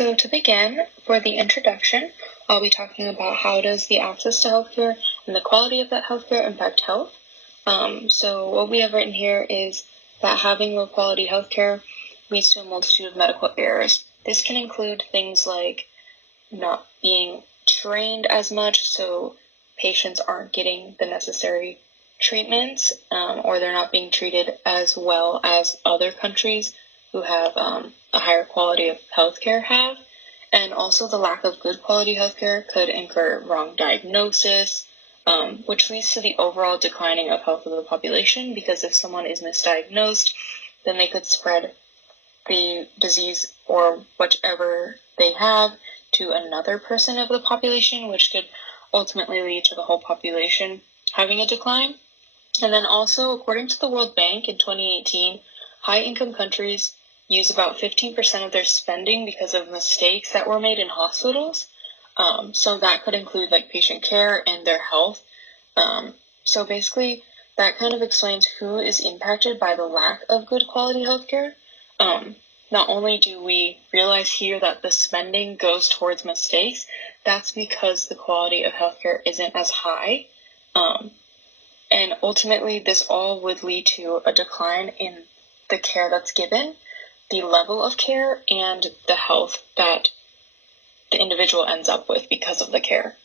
So to begin, for the introduction, I'll be talking about how does the access to healthcare and the quality of that healthcare impact health. So what we have written here is that having low quality healthcare leads to a multitude of medical errors. This can include things like not being trained as much, so patients aren't getting the necessary treatments, or they're not being treated as well as other countries who have a higher quality of healthcare have. And also the lack of good quality healthcare could incur wrong diagnosis, which leads to the overall declining of health of the population, because if someone is misdiagnosed, then they could spread the disease or whichever they have to another person of the population, which could ultimately lead to the whole population having a decline. And then also, according to the World Bank in 2018, high-income countries use about 15% of their spending because of mistakes that were made in hospitals. So that could include like patient care and their health. So basically, that kind of explains who is impacted by the lack of good quality healthcare. Not only do we realize here that the spending goes towards mistakes, that's because the quality of healthcare isn't as high. And ultimately, this all would lead to a decline in the care that's given, the level of care, and the health that the individual ends up with because of the care.